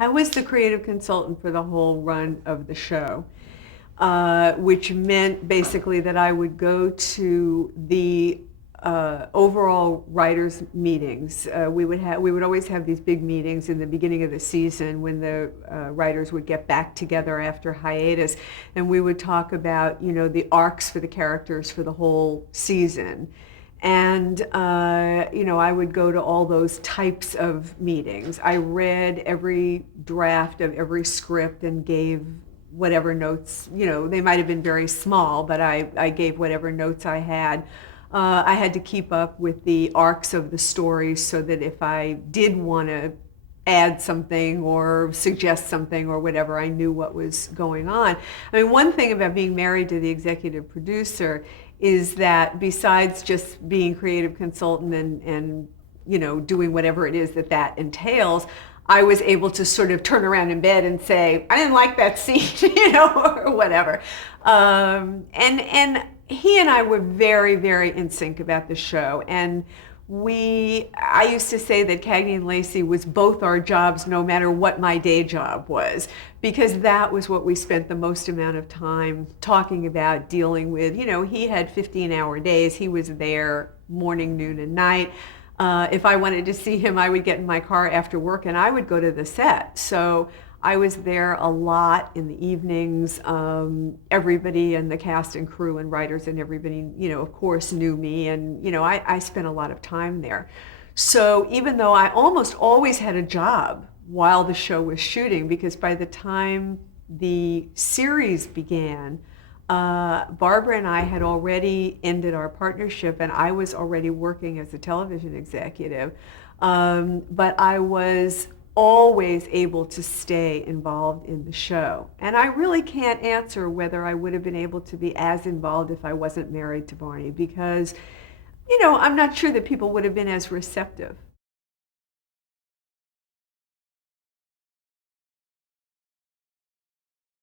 I was the creative consultant for the whole run of the show, which meant basically that I would go to the overall writers' meetings. We would always have these big meetings in the beginning of the season when the writers would get back together after hiatus, and we would talk about, the arcs for the characters for the whole season. And, I would go to all those types of meetings. I read every draft of every script and gave whatever notes, they might have been very small, but I gave whatever notes I had. I had to keep up with the arcs of the story so that if I did want to add something or suggest something or whatever, I knew what was going on. I mean, one thing about being married to the executive producer is that besides just being creative consultant and doing whatever it is that entails, I was able to sort of turn around in bed and say, I didn't like that scene, or whatever. And he and I were very, very in sync about the show. And I used to say that Cagney and Lacey was both our jobs, no matter what my day job was, because that was what we spent the most amount of time talking about, dealing with. He had 15-hour days. He was there morning, noon, and night. If I wanted to see him, I would get in my car after work and I would go to the set. So I was there a lot in the evenings. Everybody and the cast and crew and writers and everybody, of course, knew me. And, I spent a lot of time there. So even though I almost always had a job while the show was shooting, because by the time the series began, Barbara and I had already ended our partnership and I was already working as a television executive. But I was always able to stay involved in the show. And I really can't answer whether I would have been able to be as involved if I wasn't married to Barney, because, I'm not sure that people would have been as receptive